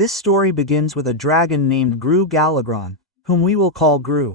This story begins with a dragon named Gru Galagron, whom we will call Gru.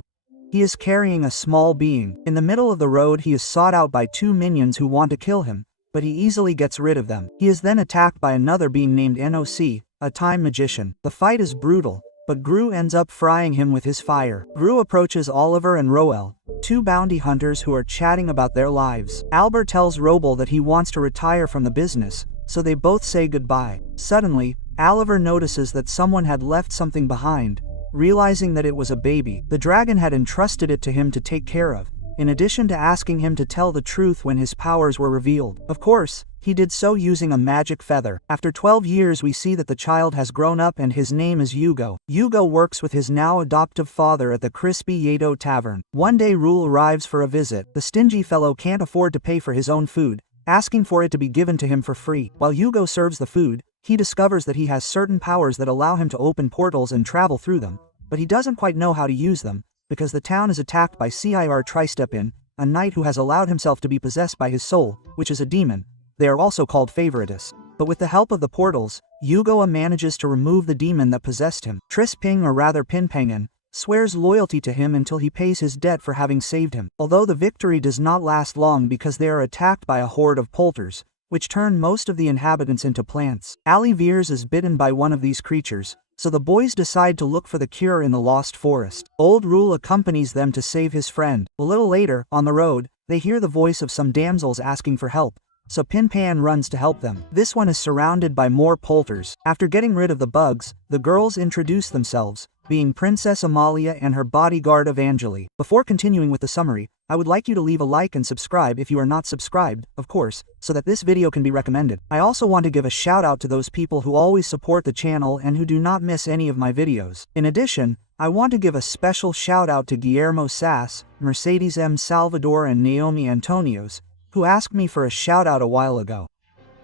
He is carrying a small being. In the middle of the road he is sought out by two minions who want to kill him, but he easily gets rid of them. He is then attacked by another being named Noc, a time magician. The fight is brutal, but Gru ends up frying him with his fire. Gru approaches Oliver and Roel, two bounty hunters who are chatting about their lives. Albert tells Roel that he wants to retire from the business, so they both say goodbye. Suddenly, Oliver notices that someone had left something behind. Realizing that it was a baby, the dragon had entrusted it to him to take care of, in addition to asking him to tell the truth when his powers were revealed. Of course, he did so using a magic feather. After 12 years we see that the child has grown up and his name is Yugo. Yugo works with his now adoptive father at the Crispy Yato Tavern. One day Rule arrives for a visit. The stingy fellow can't afford to pay for his own food, asking for it to be given to him for free. While Yugo serves the food, he discovers that he has certain powers that allow him to open portals and travel through them, but he doesn't quite know how to use them, because the town is attacked by Cir Tristepin, a knight who has allowed himself to be possessed by his soul, which is a demon. They are also called favoritus. But with the help of the portals, Yugo manages to remove the demon that possessed him. Trisping, or rather Pinpangan, swears loyalty to him until he pays his debt for having saved him. Although the victory does not last long because they are attacked by a horde of polters, which turn most of the inhabitants into plants. Ali Veers is bitten by one of these creatures, so the boys decide to look for the cure in the Lost Forest. Old Rule accompanies them to save his friend. A little later, on the road, they hear the voice of some damsels asking for help, so Pinpan runs to help them. This one is surrounded by more polters. After getting rid of the bugs, the girls introduce themselves, being Princess Amalia and her bodyguard Evangeli. Before continuing with the summary, I would like you to leave a like and subscribe if you are not subscribed, of course, so that this video can be recommended. I also want to give a shout out to those people who always support the channel and who do not miss any of my videos. In addition, I want to give a special shout out to Guillermo Sass, Mercedes M. Salvador and Naomi Antonios, who asked me for a shout out a while ago.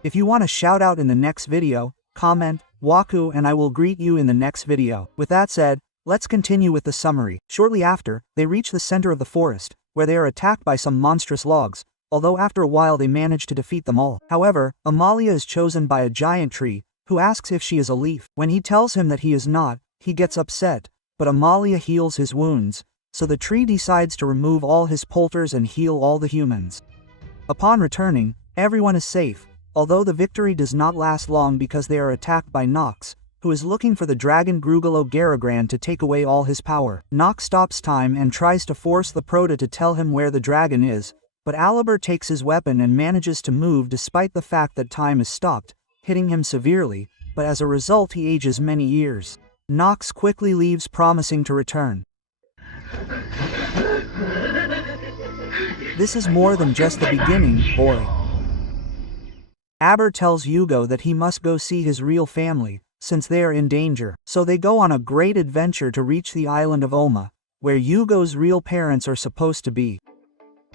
If you want a shout out in the next video, comment Wakfu and I will greet you in the next video. With that said, let's continue with the summary. Shortly after, they reach the center of the forest, where they are attacked by some monstrous logs, although after a while they manage to defeat them all. However, Amalia is chosen by a giant tree, who asks if she is a leaf. When he tells him that he is not, he gets upset, but Amalia heals his wounds, so the tree decides to remove all his polters and heal all the humans. Upon returning, everyone is safe, although the victory does not last long because they are attacked by Nox, who is looking for the dragon Grugalo Garagran to take away all his power. Nox stops time and tries to force the Prota to tell him where the dragon is, but Albert takes his weapon and manages to move despite the fact that time is stopped, hitting him severely, but as a result he ages many years. Nox quickly leaves, promising to return. This is more than just the beginning, boy. Aber tells Yugo that he must go see his real family, since they are in danger. So they go on a great adventure to reach the island of Oma, where Yugo's real parents are supposed to be.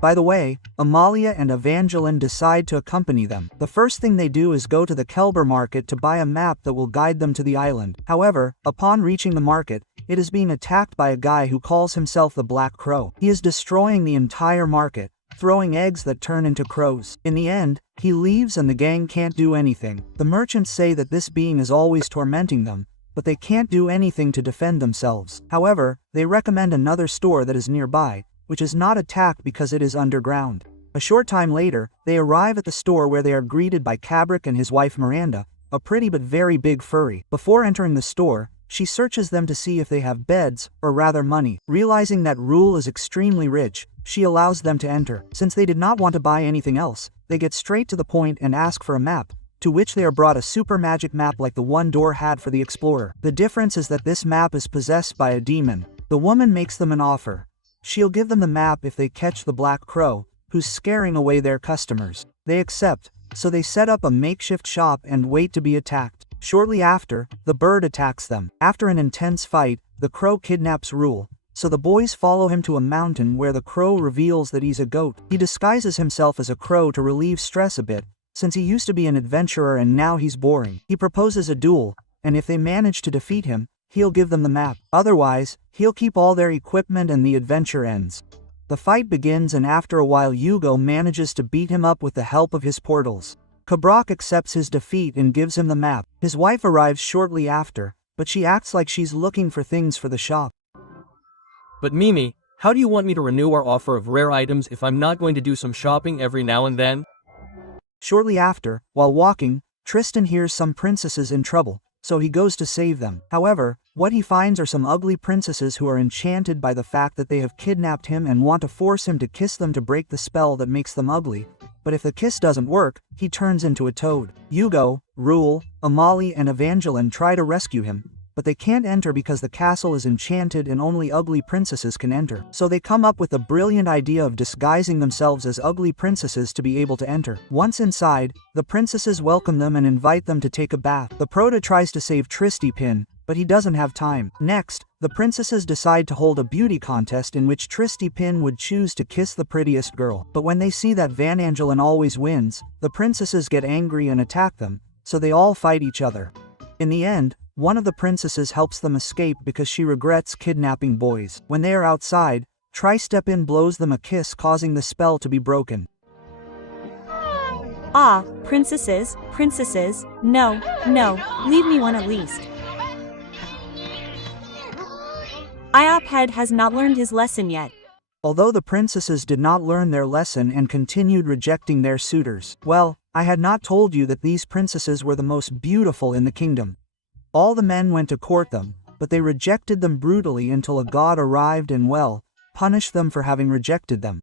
By the way, Amalia and Evangeline decide to accompany them. The first thing they do is go to the Kelber market to buy a map that will guide them to the island. However, upon reaching the market, it is being attacked by a guy who calls himself the Black Crow. He is destroying the entire market, throwing eggs that turn into crows. In the end, he leaves and the gang can't do anything. The merchants say that this being is always tormenting them, but they can't do anything to defend themselves. However, they recommend another store that is nearby, which is not attacked because it is underground. A short time later, they arrive at the store where they are greeted by Cabric and his wife Miranda, a pretty but very big furry. Before entering the store, she searches them to see if they have beds, or rather money. Realizing that Rule is extremely rich, she allows them to enter. Since they did not want to buy anything else, they get straight to the point and ask for a map, to which they are brought a super magic map like the one Dor had for the explorer. The difference is that this map is possessed by a demon. The woman makes them an offer. She'll give them the map if they catch the Black Crow, who's scaring away their customers. They accept, so they set up a makeshift shop and wait to be attacked. Shortly after, the bird attacks them. After an intense fight, the crow kidnaps Rule, so the boys follow him to a mountain where the crow reveals that he's a goat. He disguises himself as a crow to relieve stress a bit, since he used to be an adventurer and now he's boring. He proposes a duel, and if they manage to defeat him, he'll give them the map. Otherwise, he'll keep all their equipment and the adventure ends. The fight begins and after a while Yugo manages to beat him up with the help of his portals. Kabrak accepts his defeat and gives him the map. His wife arrives shortly after, but she acts like she's looking for things for the shop. But Mimi, how do you want me to renew our offer of rare items if I'm not going to do some shopping every now and then? Shortly after, while walking, Tristan hears some princesses in trouble, so he goes to save them. However, what he finds are some ugly princesses who are enchanted by the fact that they have kidnapped him and want to force him to kiss them to break the spell that makes them ugly. But if the kiss doesn't work, he turns into a toad. Yugo, Rule, Amali and Evangeline try to rescue him, but they can't enter because the castle is enchanted and only ugly princesses can enter. So they come up with a brilliant idea of disguising themselves as ugly princesses to be able to enter. Once inside, the princesses welcome them and invite them to take a bath. The prota tries to save Tristan, but he doesn't have time. Next, the princesses decide to hold a beauty contest in which Tristan would choose to kiss the prettiest girl. But when they see that Vangeline always wins, the princesses get angry and attack them, so they all fight each other. In the end, one of the princesses helps them escape because she regrets kidnapping boys. When they are outside, Tristan blows them a kiss, causing the spell to be broken. Ah, princesses, princesses, no, leave me one at least. Iophead has not learned his lesson yet. Although the princesses did not learn their lesson and continued rejecting their suitors. Well, I had not told you that these princesses were the most beautiful in the kingdom. All the men went to court them, but they rejected them brutally until a god arrived and punished them for having rejected them.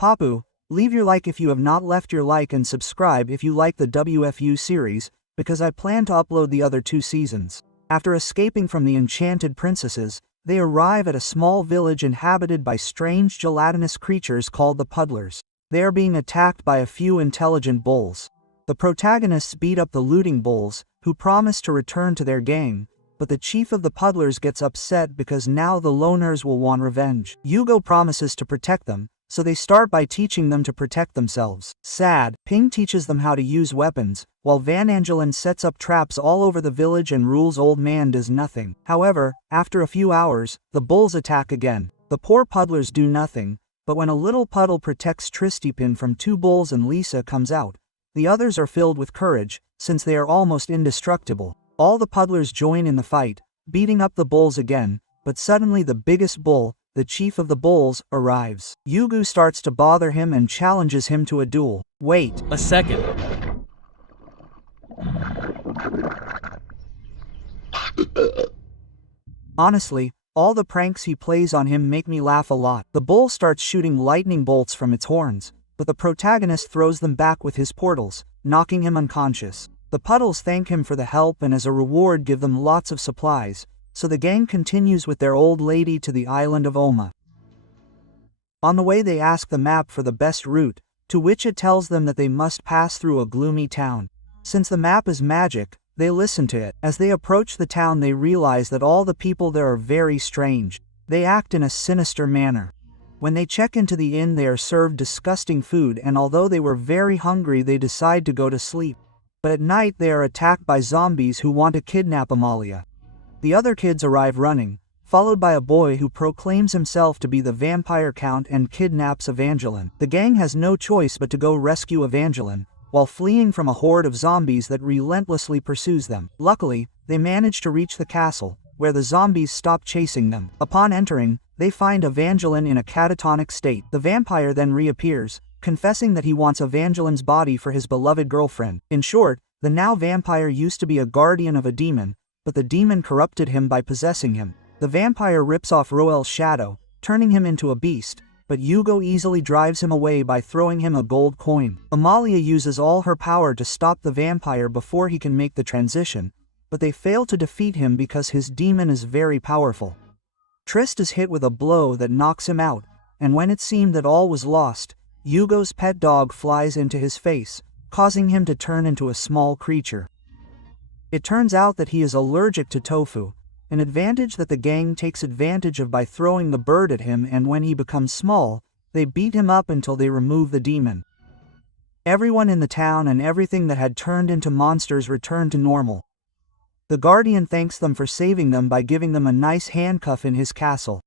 Papu, leave your like if you have not left your like and subscribe if you like the WFU series, because I plan to upload the other 2 seasons. After escaping from the enchanted princesses, they arrive at a small village inhabited by strange gelatinous creatures called the puddlers. They are being attacked by a few intelligent bulls. The protagonists beat up the looting bulls, who promise to return to their gang, but the chief of the puddlers gets upset because now the loners will want revenge. Yugo promises to protect them, so they start by teaching them to protect themselves. Sad, Ping teaches them how to use weapons, while Vangeline sets up traps all over the village and Rule's old man does nothing. However, after a few hours, the bulls attack again. The poor puddlers do nothing, but when a little puddle protects Tristan from 2 bulls and Lisa comes out, the others are filled with courage, since they are almost indestructible. All the puddlers join in the fight, beating up the bulls again, but suddenly the biggest bull, the chief of the bulls, arrives. Yugo starts to bother him and challenges him to a duel. Wait a second. Honestly, all the pranks he plays on him make me laugh a lot. The bull starts shooting lightning bolts from its horns, but the protagonist throws them back with his portals, knocking him unconscious. The puddles thank him for the help and as a reward give them lots of supplies, so the gang continues with their old lady to the island of Oma. On the way they ask the map for the best route, to which it tells them that they must pass through a gloomy town. Since the map is magic, they listen to it. As they approach the town they realize that all the people there are very strange. They act in a sinister manner. When they check into the inn they are served disgusting food and although they were very hungry they decide to go to sleep. But at night they are attacked by zombies who want to kidnap Amalia. The other kids arrive running, followed by a boy who proclaims himself to be the vampire count and kidnaps Evangeline. The gang has no choice but to go rescue Evangeline, while fleeing from a horde of zombies that relentlessly pursues them. Luckily, they manage to reach the castle, where the zombies stop chasing them. Upon entering, they find Evangeline in a catatonic state. The vampire then reappears, confessing that he wants Evangeline's body for his beloved girlfriend. In short, the now vampire used to be a guardian of a demon, but the demon corrupted him by possessing him. The vampire rips off Roel's shadow, turning him into a beast, but Yugo easily drives him away by throwing him a gold coin. Amalia uses all her power to stop the vampire before he can make the transition, but they fail to defeat him because his demon is very powerful. Trist is hit with a blow that knocks him out, and when it seemed that all was lost, Yugo's pet dog flies into his face, causing him to turn into a small creature. It turns out that he is allergic to tofu, an advantage that the gang takes advantage of by throwing the bird at him, and when he becomes small, they beat him up until they remove the demon. Everyone in the town and everything that had turned into monsters return to normal. The guardian thanks them for saving them by giving them a nice handcuff in his castle.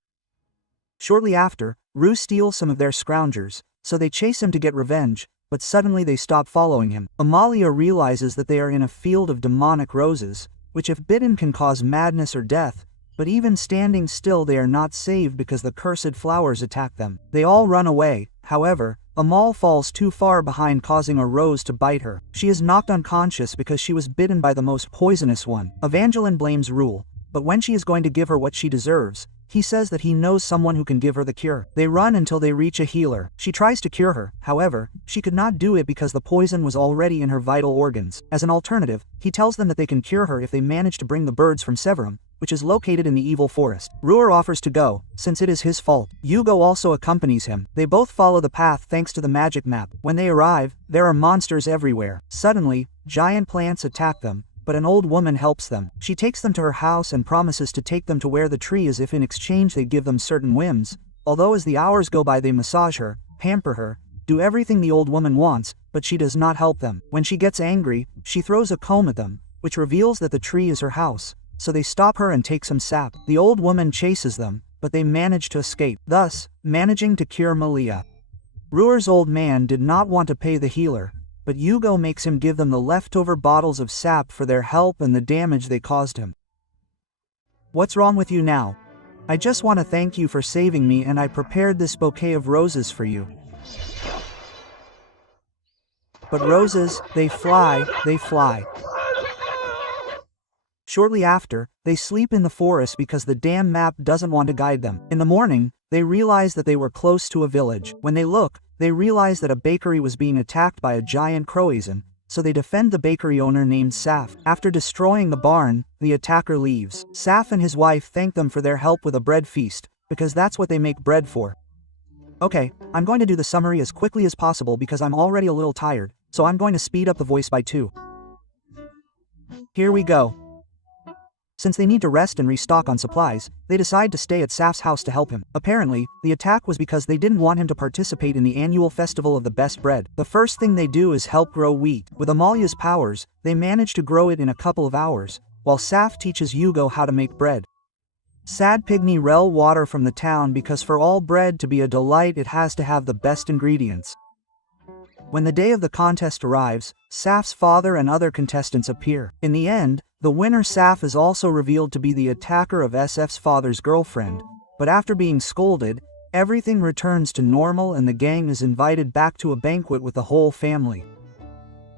Shortly after, Rue steals some of their scroungers, so they chase him to get revenge, but suddenly they stop following him. Amalia realizes that they are in a field of demonic roses, which if bitten can cause madness or death, but even standing still they are not saved because the cursed flowers attack them. They all run away, however. Amal falls too far behind, causing a rose to bite her. She is knocked unconscious because she was bitten by the most poisonous one. Evangeline blames Rule, but when she is going to give her what she deserves, he says that he knows someone who can give her the cure. They run until they reach a healer. She tries to cure her, however, she could not do it because the poison was already in her vital organs. As an alternative, he tells them that they can cure her if they manage to bring the birds from Severum, which is located in the evil forest. Ruhr offers to go, since it is his fault. Yugo also accompanies him. They both follow the path thanks to the magic map. When they arrive, there are monsters everywhere. Suddenly, giant plants attack them, but an old woman helps them. She takes them to her house and promises to take them to where the tree is if in exchange they give them certain whims, although as the hours go by they massage her, pamper her, do everything the old woman wants, but she does not help them. When she gets angry, she throws a comb at them, which reveals that the tree is her house. So they stop her and take some sap. The old woman chases them, but they manage to escape, thus managing to cure Malia. Ruhr's old man did not want to pay the healer, but Yugo makes him give them the leftover bottles of sap for their help and the damage they caused him. What's wrong with you now? I just want to thank you for saving me, and I prepared this bouquet of roses for you. But roses, they fly, they fly. Shortly after, they sleep in the forest because the damn map doesn't want to guide them. In the morning, they realize that they were close to a village. When they look, they realize that a bakery was being attacked by a giant croazin, so they defend the bakery owner named Saf. After destroying the barn, the attacker leaves. Saf and his wife thank them for their help with a bread feast, because that's what they make bread for. Okay, I'm going to do the summary as quickly as possible because I'm already a little tired, so I'm going to speed up the voice by 2. Here we go. Since they need to rest and restock on supplies, they decide to stay at Saf's house to help him. Apparently, the attack was because they didn't want him to participate in the annual festival of the best bread. The first thing they do is help grow wheat. With Amalia's powers, they manage to grow it in a couple of hours, while Saf teaches Yugo how to make bread. Sad Pygmy rel water from the town because for all bread to be a delight it has to have the best ingredients. When the day of the contest arrives, Saf's father and other contestants appear. In the end, the winner Saf is also revealed to be the attacker of SF's father's girlfriend, but after being scolded, everything returns to normal and the gang is invited back to a banquet with the whole family.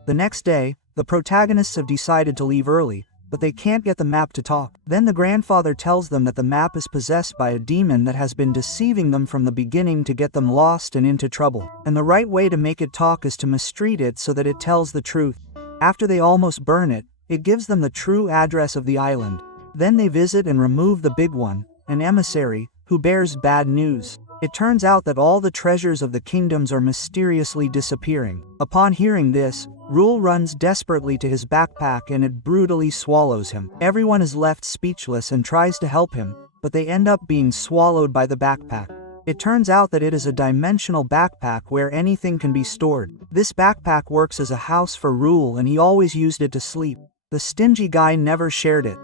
The next day, the protagonists have decided to leave early, but they can't get the map to talk. Then the grandfather tells them that the map is possessed by a demon that has been deceiving them from the beginning to get them lost and into trouble, and the right way to make it talk is to mistreat it so that it tells the truth. After they almost burn it, it gives them the true address of the island. Then they visit and remove the big one, an emissary, who bears bad news. It turns out that all the treasures of the kingdoms are mysteriously disappearing. Upon hearing this, Rule runs desperately to his backpack and it brutally swallows him. Everyone is left speechless and tries to help him, but they end up being swallowed by the backpack. It turns out that it is a dimensional backpack where anything can be stored. This backpack works as a house for Rule and he always used it to sleep. The stingy guy never shared it.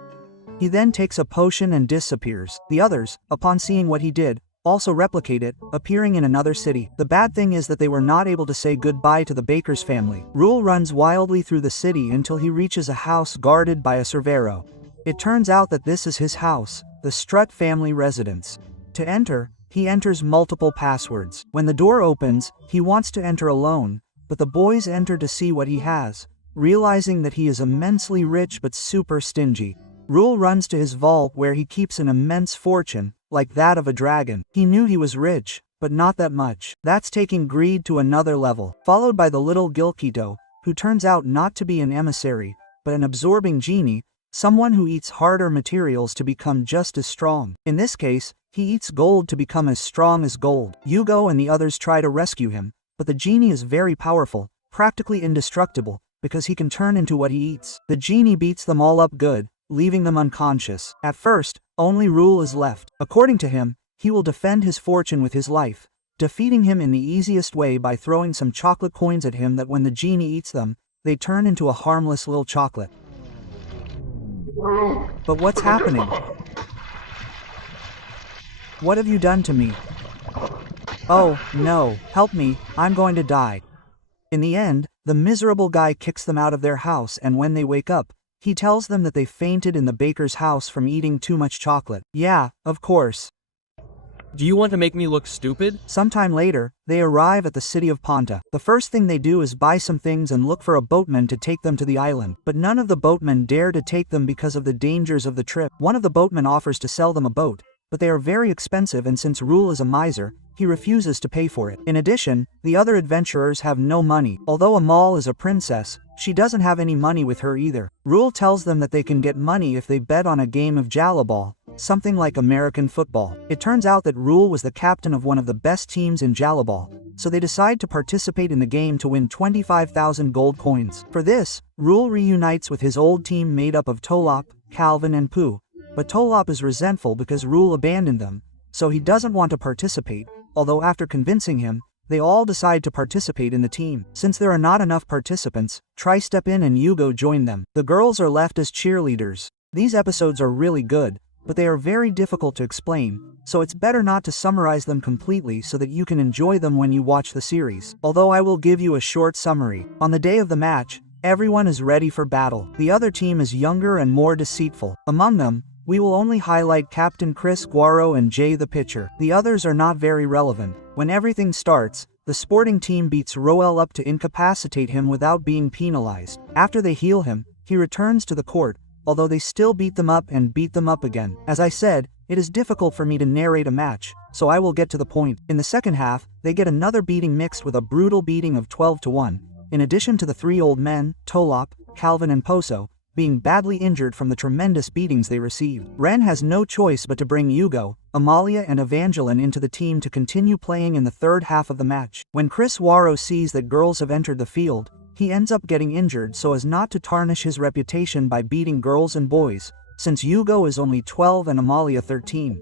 He then takes a potion and disappears. The others, upon seeing what he did, also replicate it, appearing in another city. The bad thing is that they were not able to say goodbye to the baker's family. Rule runs wildly through the city until he reaches a house guarded by a servero. It turns out that this is his house, the Strutt family residence. To enter, he enters multiple passwords. When the door opens, he wants to enter alone, but the boys enter to see what he has, realizing that he is immensely rich but super stingy. Rule runs to his vault where he keeps an immense fortune, like that of a dragon. He knew he was rich, but not that much. That's taking greed to another level. Followed by the little Gilquito, who turns out not to be an emissary, but an absorbing genie, someone who eats harder materials to become just as strong. In this case, he eats gold to become as strong as gold. Yugo and the others try to rescue him, but the genie is very powerful, practically indestructible, because he can turn into what he eats. The genie beats them all up good, leaving them unconscious. At first, only Rule is left. According to him, he will defend his fortune with his life, defeating him in the easiest way by throwing some chocolate coins at him that when the genie eats them, they turn into a harmless little chocolate. But what's happening? What have you done to me? Oh, no, help me, I'm going to die. In the end, the miserable guy kicks them out of their house and when they wake up, He tells them that they fainted in the baker's house from eating too much chocolate. Yeah, of course. Do you want to make me look stupid? Sometime later, they arrive at the city of Ponta. The first thing they do is buy some things and look for a boatman to take them to the island. But none of the boatmen dare to take them because of the dangers of the trip. One of the boatmen offers to sell them a boat, but they are very expensive, and since Rule is a miser, he refuses to pay for it. In addition, the other adventurers have no money. Although Amal is a princess, she doesn't have any money with her either. Rule tells them that they can get money if they bet on a game of Jalabal, something like American football. It turns out that Rule was the captain of one of the best teams in Jalabal, so they decide to participate in the game to win 25,000 gold coins. For this, Rule reunites with his old team made up of Tolop, Calvin and Pooh, but Tolop is resentful because Rule abandoned them, so he doesn't want to participate, although after convincing him, they all decide to participate in the team. Since there are not enough participants, Tri-Step-In and Yugo join them. The girls are left as cheerleaders. These episodes are really good, but they are very difficult to explain, so it's better not to summarize them completely so that you can enjoy them when you watch the series. Although I will give you a short summary. On the day of the match, everyone is ready for battle. The other team is younger and more deceitful. Among them, we will only highlight Captain Chris Guaro and Jay the pitcher. The others are not very relevant. When everything starts, the sporting team beats Roel up to incapacitate him without being penalized. After they heal him, he returns to the court, although they still beat them up and beat them up again. As I said, it is difficult for me to narrate a match, so I will get to the point. In the second half, they get another beating mixed with a brutal beating of 12-1, in addition to the three old men, Tolop, Calvin and Poso, being badly injured from the tremendous beatings they received. Ren has no choice but to bring Yugo, Amalia and Evangeline into the team to continue playing in the third half of the match. When Chris Guaro sees that girls have entered the field, he ends up getting injured so as not to tarnish his reputation by beating girls and boys, since Yugo is only 12 and Amalia 13.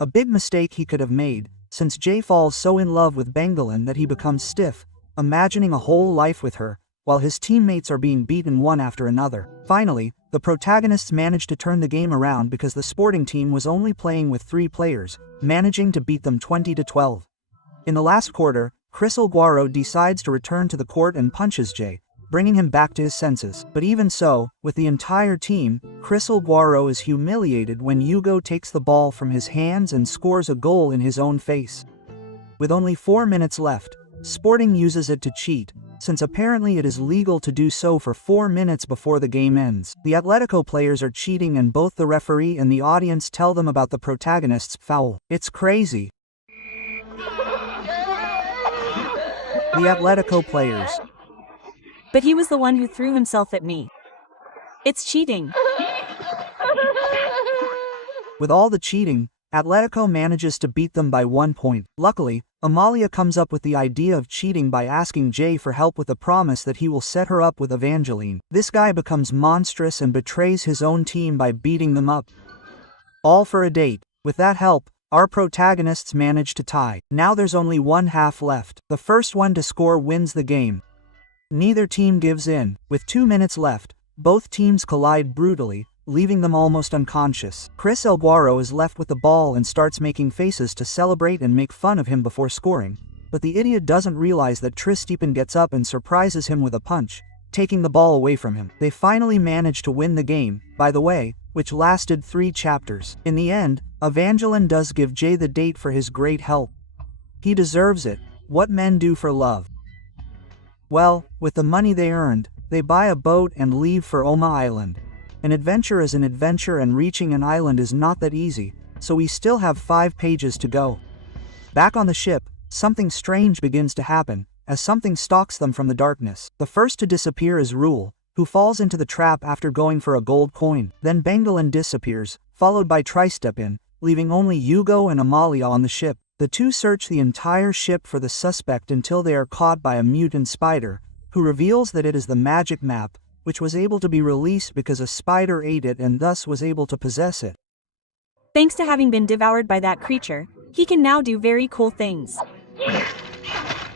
A big mistake he could have made, since Jay falls so in love with Bengalin that he becomes stiff, imagining a whole life with her, while his teammates are being beaten one after another. Finally, the protagonists managed to turn the game around because the sporting team was only playing with 3 players, managing to beat them 20-12. In the last quarter, Chris Guaro decides to return to the court and punches Jay, bringing him back to his senses. But even so, with the entire team, Chris Guaro is humiliated when Yugo takes the ball from his hands and scores a goal in his own face. With only 4 minutes left, Sporting uses it to cheat, since apparently it is legal to do so for 4 minutes before the game ends. The Atletico players are cheating and both the referee and the audience tell them about the protagonist's foul. It's crazy. The Atletico players. But he was the one who threw himself at me. It's cheating. With all the cheating, Atletico manages to beat them by 1 point. Luckily, Amalia comes up with the idea of cheating by asking Jay for help with a promise that he will set her up with Evangeline. This guy becomes monstrous and betrays his own team by beating them up. All for a date. With that help, our protagonists manage to tie. Now there's only 1 half left. The first one to score wins the game. Neither team gives in. With 2 minutes left, both teams collide brutally, leaving them almost unconscious. Chris Guaro is left with the ball and starts making faces to celebrate and make fun of him before scoring, but the idiot doesn't realize that Tri-Step-In gets up and surprises him with a punch, taking the ball away from him. They finally manage to win the game, by the way, which lasted 3 chapters. In the end, Evangeline does give Jay the date for his great help. He deserves it. What men do for love. Well, with the money they earned, they buy a boat and leave for Oma Island. An adventure is an adventure and reaching an island is not that easy, so we still have 5 pages to go. Back on the ship, something strange begins to happen, as something stalks them from the darkness. The first to disappear is Rule, who falls into the trap after going for a gold coin. Then Bengalin disappears, followed by Tri-Step-In, leaving only Yugo and Amalia on the ship. The two search the entire ship for the suspect until they are caught by a mutant spider, who reveals that it is the magic map, which was able to be released because a spider ate it and thus was able to possess it. Thanks to having been devoured by that creature, he can now do very cool things.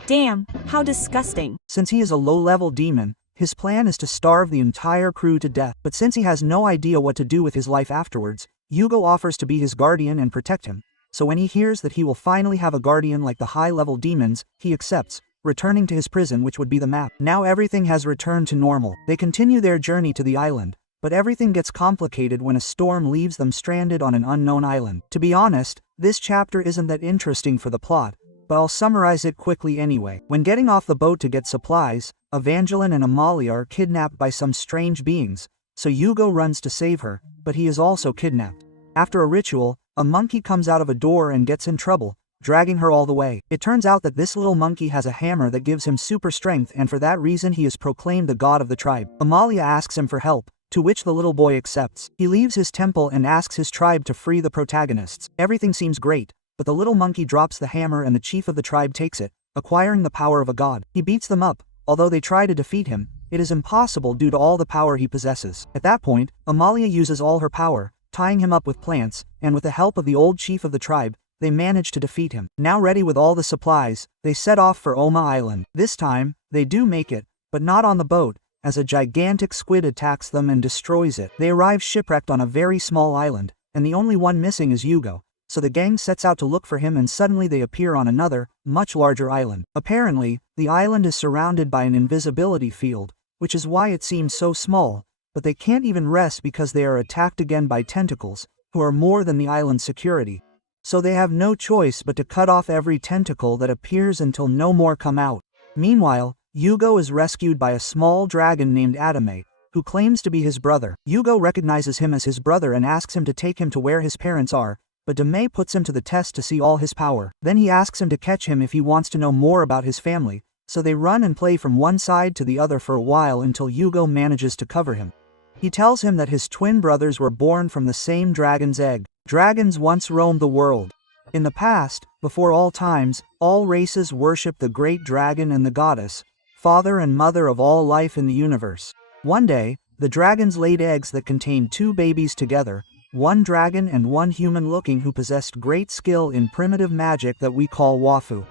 Damn, how disgusting. Since he is a low-level demon, his plan is to starve the entire crew to death. But since he has no idea what to do with his life afterwards, Yugo offers to be his guardian and protect him. So when he hears that he will finally have a guardian like the high-level demons, he accepts, returning to his prison, which would be the map. Now everything has returned to normal. They continue their journey to the island, But everything gets complicated when a storm leaves them stranded on an unknown island. To be honest, this chapter isn't that interesting for the plot, but I'll summarize it quickly anyway. When getting off the boat to get supplies, Evangeline and Amalia are kidnapped by some strange beings, so Yugo runs to save her, but he is also kidnapped. After a ritual, a monkey comes out of a door and gets in trouble, dragging her all the way. It turns out that this little monkey has a hammer that gives him super strength, and for that reason he is proclaimed the god of the tribe. Amalia asks him for help, to which the little boy accepts. He leaves his temple and asks his tribe to free the protagonists. Everything seems great, but the little monkey drops the hammer and the chief of the tribe takes it, acquiring the power of a god. He beats them up. Although they try to defeat him, it is impossible due to all the power he possesses. At that point, Amalia uses all her power, tying him up with plants, and with the help of the old chief of the tribe, they manage to defeat him. Now ready with all the supplies, they set off for Oma Island. This time, they do make it, but not on the boat, as a gigantic squid attacks them and destroys it. They arrive shipwrecked on a very small island, and the only one missing is Yugo, so the gang sets out to look for him and suddenly they appear on another, much larger island. Apparently, the island is surrounded by an invisibility field, which is why it seems so small, but they can't even rest because they are attacked again by tentacles, who are more than the island's security. So they have no choice but to cut off every tentacle that appears until no more come out. Meanwhile, Yugo is rescued by a small dragon named Adame, who claims to be his brother. Yugo recognizes him as his brother and asks him to take him to where his parents are, but Adame puts him to the test to see all his power. Then he asks him to catch him if he wants to know more about his family, so they run and play from one side to the other for a while until Yugo manages to cover him. He tells him that his twin brothers were born from the same dragon's egg. Dragons once roamed the world. In the past, before all times, all races worshipped the great dragon and the goddess, father and mother of all life in the universe. One day, the dragons laid eggs that contained two babies together, one dragon and one human-looking who possessed great skill in primitive magic that we call Wakfu.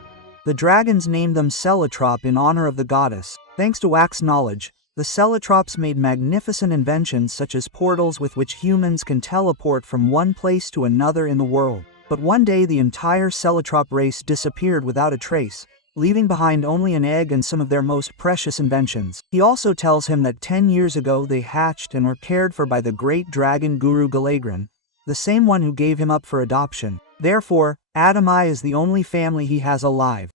The dragons named them Celatrop in honor of the goddess. Thanks to Wax's knowledge, the Celatrops made magnificent inventions such as portals with which humans can teleport from one place to another in the world. But one day the entire Celatrop race disappeared without a trace, leaving behind only an egg and some of their most precious inventions. He also tells him that 10 years ago they hatched and were cared for by the great dragon guru Galagran, the same one who gave him up for adoption. Therefore, Adamai is the only family he has alive.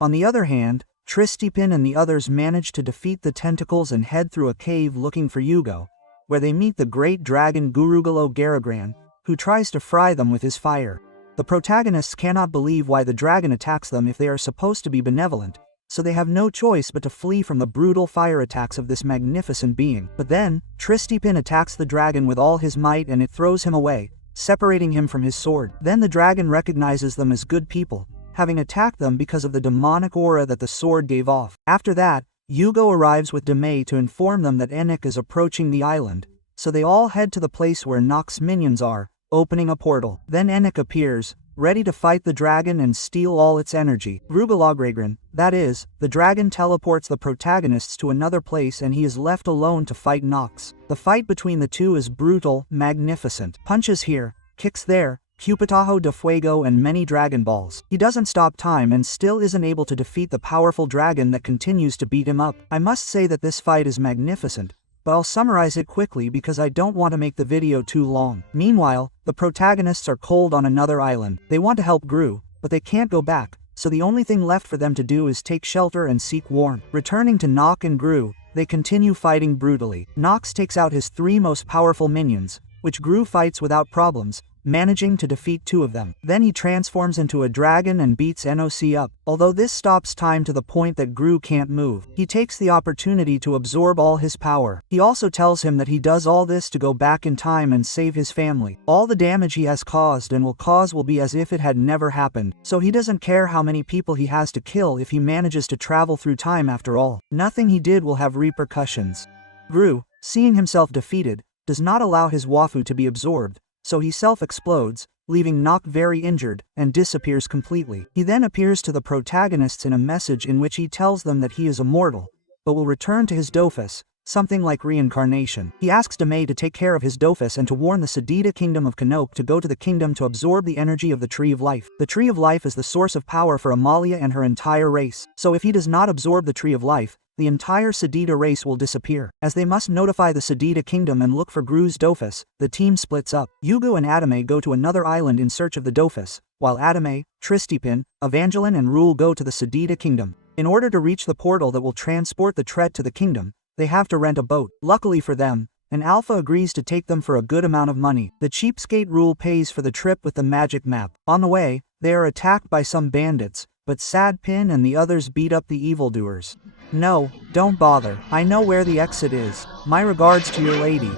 On the other hand, Tristipin and the others manage to defeat the tentacles and head through a cave looking for Yugo, where they meet the great dragon Gurugalo Garagran, who tries to fry them with his fire. The protagonists cannot believe why the dragon attacks them if they are supposed to be benevolent, so they have no choice but to flee from the brutal fire attacks of this magnificent being. But then, Tristipin attacks the dragon with all his might and it throws him away, separating him from his sword. Then the dragon recognizes them as good people, having attacked them because of the demonic aura that the sword gave off. After that, Yugo arrives with Dame to inform them that Enoch is approaching the island, so they all head to the place where Nox's minions are, opening a portal. Then Enoch appears, ready to fight the dragon and steal all its energy. Rugalogragran, that is, the dragon teleports the protagonists to another place and he is left alone to fight Nox. The fight between the two is brutal, magnificent. Punches here, kicks there, Cupitajo de Fuego and many Dragon Balls. He doesn't stop time and still isn't able to defeat the powerful dragon that continues to beat him up. I must say that this fight is magnificent, but I'll summarize it quickly because I don't want to make the video too long. Meanwhile, the protagonists are cold on another island. They want to help Gru, but they can't go back, so the only thing left for them to do is take shelter and seek warmth. Returning to Nox and Gru, they continue fighting brutally. Nox takes out his 3 most powerful minions, which Gru fights without problems, managing to defeat 2 of them. Then he transforms into a dragon and beats Noc up. Although this stops time to the point that Gru can't move, he takes the opportunity to absorb all his power. He also tells him that he does all this to go back in time and save his family. All the damage he has caused and will cause will be as if it had never happened, so he doesn't care how many people he has to kill if he manages to travel through time after all. Nothing he did will have repercussions. Gru, seeing himself defeated, does not allow his Wafu to be absorbed, so he self-explodes, leaving Nox very injured, and disappears completely. He then appears to the protagonists in a message in which he tells them that he is immortal, but will return to his Dofus, something like reincarnation. He asks Dame to take care of his Dofus and to warn the Sedita kingdom of Kanok to go to the kingdom to absorb the energy of the Tree of Life. The Tree of Life is the source of power for Amalia and her entire race, so if he does not absorb the Tree of Life, the entire Sedita race will disappear. As they must notify the Sedita kingdom and look for Gru's Dofus, the team splits up. Yugo and Adame go to another island in search of the Dofus, while Adame, Tristipin, Evangeline and Rule go to the Sedita kingdom. In order to reach the portal that will transport the Tret to the kingdom, they have to rent a boat. Luckily for them, an Alpha agrees to take them for a good amount of money. The cheapskate Rule pays for the trip with the magic map. On the way, they are attacked by some bandits, but Sad Pin and the others beat up the evildoers. No, don't bother. I know where the exit is. My regards to your lady.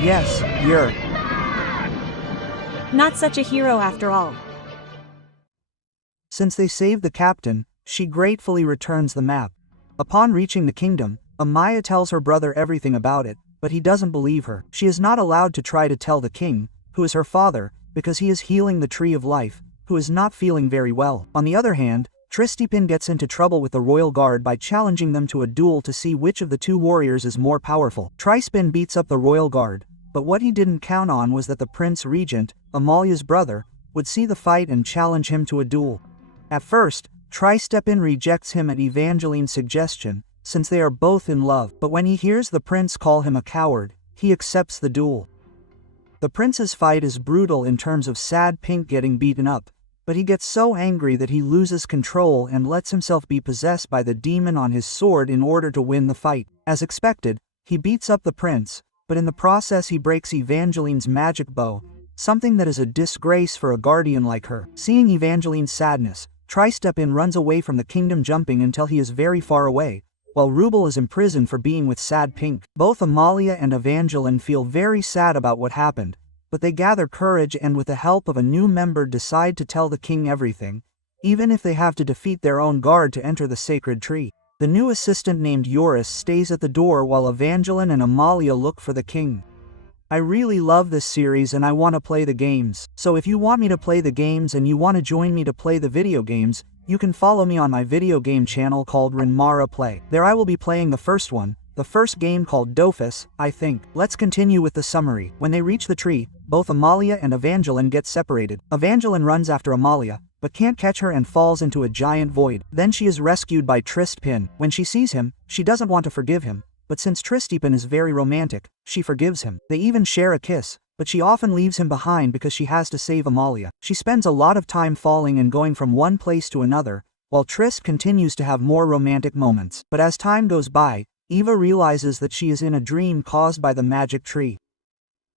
Yes, you're Not such a hero after all. Since they saved the captain, she gratefully returns the map. Upon reaching the kingdom, Amaya tells her brother everything about it, but he doesn't believe her. She is not allowed to try to tell the king, who is her father, because he is healing the Tree of Life, who is not feeling very well. On the other hand, Tristipin gets into trouble with the royal guard by challenging them to a duel to see which of the two warriors is more powerful. Trispin beats up the royal guard, but what he didn't count on was that the Prince Regent, Amalia's brother, would see the fight and challenge him to a duel. At first, Tristepin rejects him at Evangeline's suggestion, since they are both in love, but when he hears the prince call him a coward, he accepts the duel. The prince's fight is brutal in terms of Sad Pink getting beaten up, but he gets so angry that he loses control and lets himself be possessed by the demon on his sword in order to win the fight. As expected, he beats up the prince, but in the process he breaks Evangeline's magic bow, something that is a disgrace for a guardian like her. Seeing Evangeline's sadness, Tristepin runs away from the kingdom jumping until he is very far away, while Rubel is imprisoned for being with Sad Pink. Both Amalia and Evangeline feel very sad about what happened, but they gather courage and with the help of a new member decide to tell the king everything, even if they have to defeat their own guard to enter the sacred tree. The new assistant named Yoris stays at the door while Evangeline and Amalia look for the king. I really love this series and I want to play the games. So if you want me to play the games and you want to join me to play the video games, you can follow me on my video game channel called Renmara Play. There I will be playing the first one, the first game called Dofus, I think. Let's continue with the summary. When they reach the tree, both Amalia and Evangeline get separated. Evangeline runs after Amalia, but can't catch her and falls into a giant void. Then she is rescued by Tristpin. When she sees him, she doesn't want to forgive him, but since Tristipin is very romantic, she forgives him. They even share a kiss, but she often leaves him behind because she has to save Amalia. She spends a lot of time falling and going from one place to another, while Trist continues to have more romantic moments. But as time goes by, Eva realizes that she is in a dream caused by the magic tree.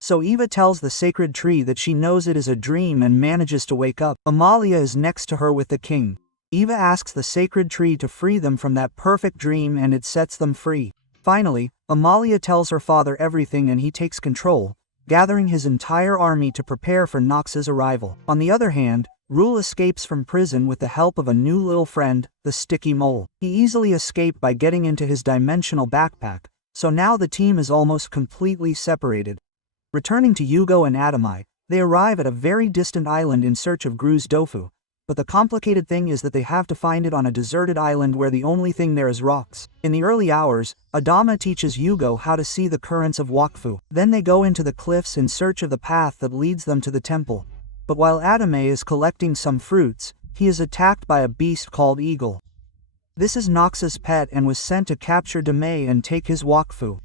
So Eva tells the sacred tree that she knows it is a dream and manages to wake up. Amalia is next to her with the king. Eva asks the sacred tree to free them from that perfect dream and it sets them free. Finally, Amalia tells her father everything and he takes control, gathering his entire army to prepare for Nox's arrival. On the other hand, Rule escapes from prison with the help of a new little friend, the Sticky Mole. He easily escaped by getting into his dimensional backpack, so now the team is almost completely separated. Returning to Yugo and Adamai, they arrive at a very distant island in search of Gru's Dofu, but the complicated thing is that they have to find it on a deserted island where the only thing there is rocks. In the early hours, Adama teaches Yugo how to see the currents of Wakfu. Then they go into the cliffs in search of the path that leads them to the temple. But while Adame is collecting some fruits, he is attacked by a beast called Eagle. This is Nox's pet and was sent to capture Dame and take his Wakfu.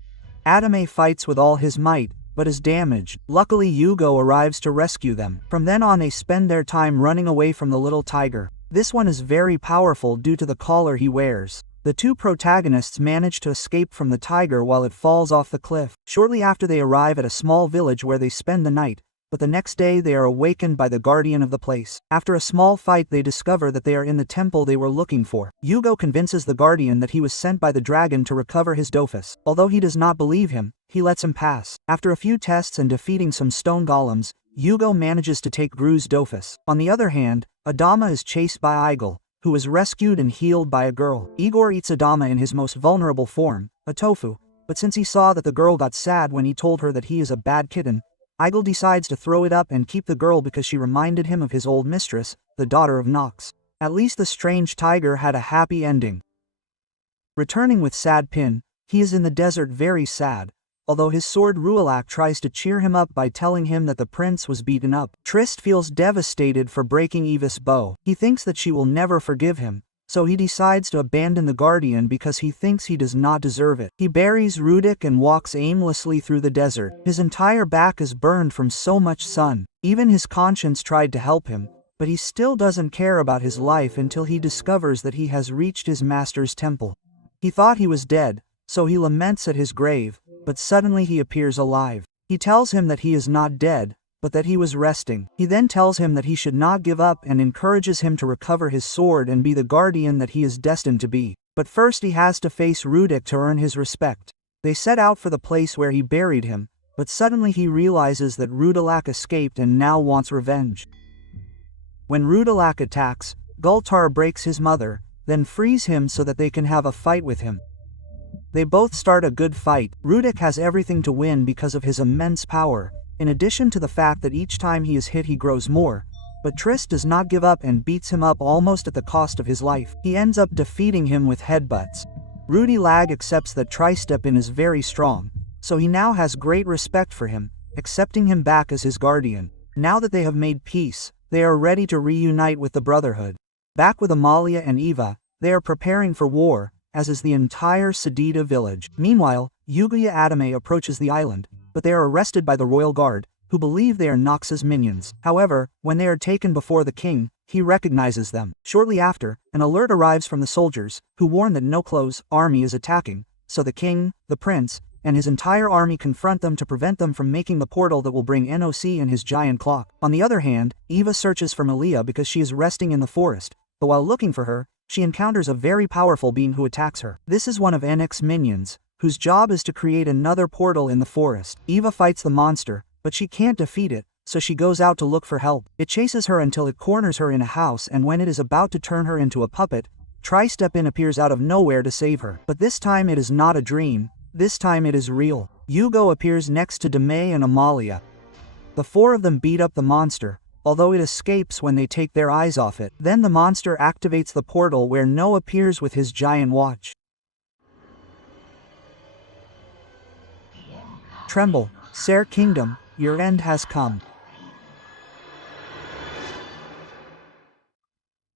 Adame fights with all his might, but is damaged. Luckily Yugo arrives to rescue them. From then on they spend their time running away from the little tiger. This one is very powerful due to the collar he wears. The two protagonists manage to escape from the tiger while it falls off the cliff. Shortly after they arrive at a small village where they spend the night, but the next day they are awakened by the guardian of the place. After a small fight they discover that they are in the temple they were looking for. Yugo convinces the guardian that he was sent by the dragon to recover his Dofus. Although he does not believe him, he lets him pass. After a few tests and defeating some stone golems, Yugo manages to take Gru's Dofus. On the other hand, Adama is chased by Igel, who is rescued and healed by a girl. Igor eats Adama in his most vulnerable form, a tofu, but since he saw that the girl got sad when he told her that he is a bad kitten, Igel decides to throw it up and keep the girl because she reminded him of his old mistress, the daughter of Nox. At least the strange tiger had a happy ending. Returning with Sad Pin, he is in the desert very sad, although his sword Ruelak tries to cheer him up by telling him that the prince was beaten up. Trist feels devastated for breaking Eva's bow. He thinks that she will never forgive him, so he decides to abandon the guardian because he thinks he does not deserve it. He buries Rudik and walks aimlessly through the desert. His entire back is burned from so much sun. Even his conscience tried to help him, but he still doesn't care about his life until he discovers that he has reached his master's temple. He thought he was dead, so he laments at his grave, but suddenly he appears alive. He tells him that he is not dead, but that he was resting. He then tells him that he should not give up and encourages him to recover his sword and be the guardian that he is destined to be. But first he has to face Rudik to earn his respect. They set out for the place where he buried him, but suddenly he realizes that Rudelak escaped and now wants revenge. When Rudelak attacks, Gultar breaks his mother, then frees him so that they can have a fight with him. They both start a good fight. Rudik has everything to win because of his immense power, in addition to the fact that each time he is hit he grows more, but Trist does not give up and beats him up almost at the cost of his life. He ends up defeating him with headbutts. Rudy Lag accepts that Tristepin is very strong, so he now has great respect for him, accepting him back as his guardian. Now that they have made peace, they are ready to reunite with the Brotherhood. Back with Amalia and Eva, they are preparing for war, as is the entire Sedita village. Meanwhile, Yugo Adame approaches the island, but they are arrested by the royal guard, who believe they are Nox's minions. However, when they are taken before the king, he recognizes them. Shortly after, an alert arrives from the soldiers, who warn that No Clothes army is attacking, so the king, the prince, and his entire army confront them to prevent them from making the portal that will bring NOC and his giant clock. On the other hand, Eva searches for Malia because she is resting in the forest, but while looking for her, she encounters a very powerful being who attacks her. This is one of NX's minions, whose job is to create another portal in the forest. Eva fights the monster, but she can't defeat it, so she goes out to look for help. It chases her until it corners her in a house, and when it is about to turn her into a puppet, Tristepin appears out of nowhere to save her. But this time it is not a dream, this time it is real. Yugo appears next to Dame and Amalia. The four of them beat up the monster, although it escapes when they take their eyes off it. Then the monster activates the portal where No appears with his giant watch. Tremble, Ser Kingdom, your end has come.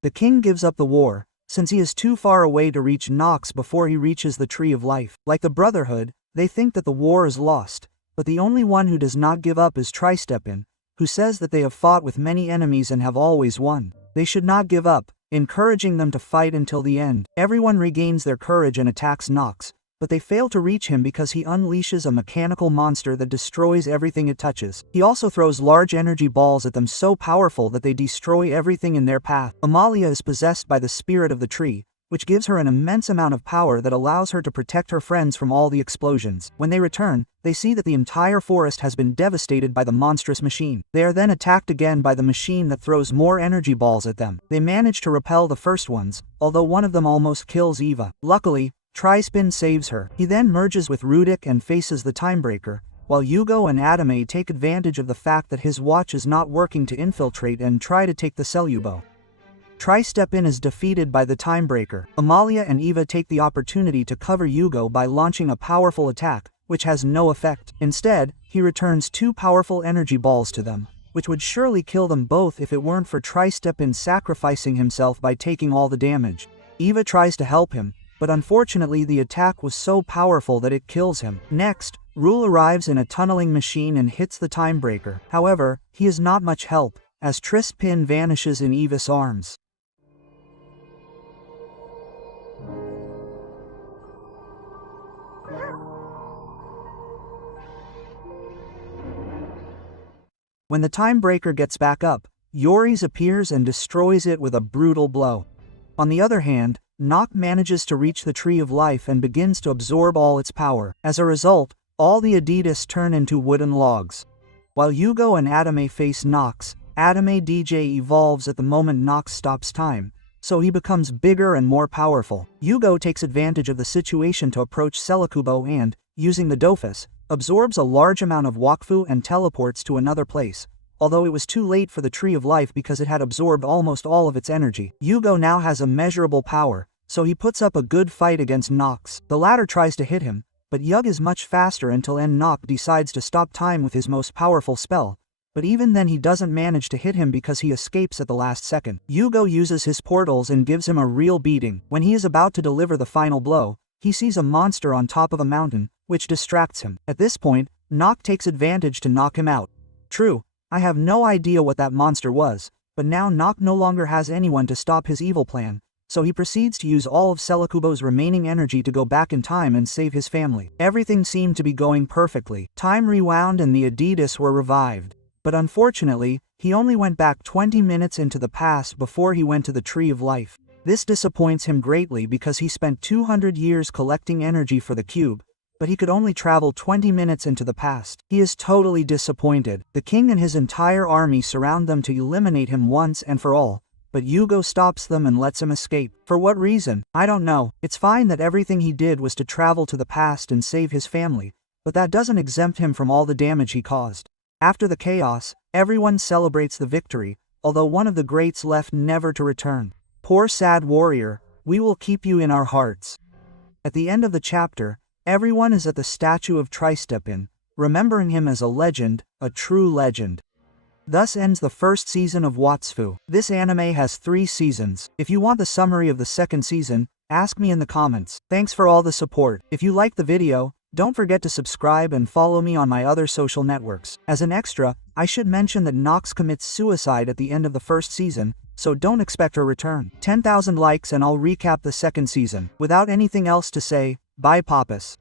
The king gives up the war, since he is too far away to reach Nox before he reaches the Tree of Life. Like the Brotherhood, they think that the war is lost, but the only one who does not give up is Tristepin, who says that they have fought with many enemies and have always won. They should not give up, encouraging them to fight until the end. Everyone regains their courage and attacks Nox, but they fail to reach him because he unleashes a mechanical monster that destroys everything it touches. He also throws large energy balls at them so powerful that they destroy everything in their path. Amalia is possessed by the spirit of the tree, which gives her an immense amount of power that allows her to protect her friends from all the explosions. When they return, they see that the entire forest has been devastated by the monstrous machine. They are then attacked again by the machine that throws more energy balls at them. They manage to repel the first ones, although one of them almost kills Eva. Luckily, Trispin saves her. He then merges with Rudik and faces the Timebreaker, while Yugo and Adame take advantage of the fact that his watch is not working to infiltrate and try to take the Celubo. Tristepin is defeated by the Timebreaker. Amalia and Eva take the opportunity to cover Yugo by launching a powerful attack, which has no effect. Instead, he returns two powerful energy balls to them, which would surely kill them both if it weren't for Tristepin sacrificing himself by taking all the damage. Eva tries to help him, but unfortunately the attack was so powerful that it kills him. Next, Rule arrives in a tunneling machine and hits the Timebreaker. However, he is not much help, as Tristepin vanishes in Eva's arms. When the Timebreaker gets back up, Yoris appears and destroys it with a brutal blow. On the other hand, Nox manages to reach the Tree of Life and begins to absorb all its power. As a result, all the Adidas turn into wooden logs. While Yugo and Adame face Nox, Adame DJ evolves at the moment Nox stops time, so he becomes bigger and more powerful. Yugo takes advantage of the situation to approach Selakubo and, using the Dofus, absorbs a large amount of Wakfu and teleports to another place, although it was too late for the Tree of Life because it had absorbed almost all of its energy. Yugo now has immeasurable power, so he puts up a good fight against Nox. The latter tries to hit him, but Yug is much faster until Nock decides to stop time with his most powerful spell. But even then he doesn't manage to hit him because he escapes at the last second. Yugo uses his portals and gives him a real beating. When he is about to deliver the final blow, he sees a monster on top of a mountain, which distracts him. At this point, Nock takes advantage to knock him out. True, I have no idea what that monster was, but now Nock no longer has anyone to stop his evil plan, so he proceeds to use all of Selakubo's remaining energy to go back in time and save his family. Everything seemed to be going perfectly. Time rewound and the Adidas were revived. But unfortunately, he only went back 20 minutes into the past before he went to the Tree of Life. This disappoints him greatly because he spent 200 years collecting energy for the cube, but he could only travel 20 minutes into the past. He is totally disappointed. The king and his entire army surround them to eliminate him once and for all, but Yugo stops them and lets him escape. For what reason? I don't know. It's fine that everything he did was to travel to the past and save his family, but that doesn't exempt him from all the damage he caused. After the chaos, everyone celebrates the victory, although one of the greats left never to return. Poor sad warrior, we will keep you in our hearts. At the end of the chapter, everyone is at the statue of Tristepin, remembering him as a legend, a true legend. Thus ends the first season of Wakfu. This anime has 3 seasons. If you want the summary of the second season, ask me in the comments. Thanks for all the support. If you liked the video, don't forget to subscribe and follow me on my other social networks. As an extra, I should mention that Nox commits suicide at the end of the first season, so don't expect her return. 10,000 likes and I'll recap the second season. Without anything else to say, bye Papas.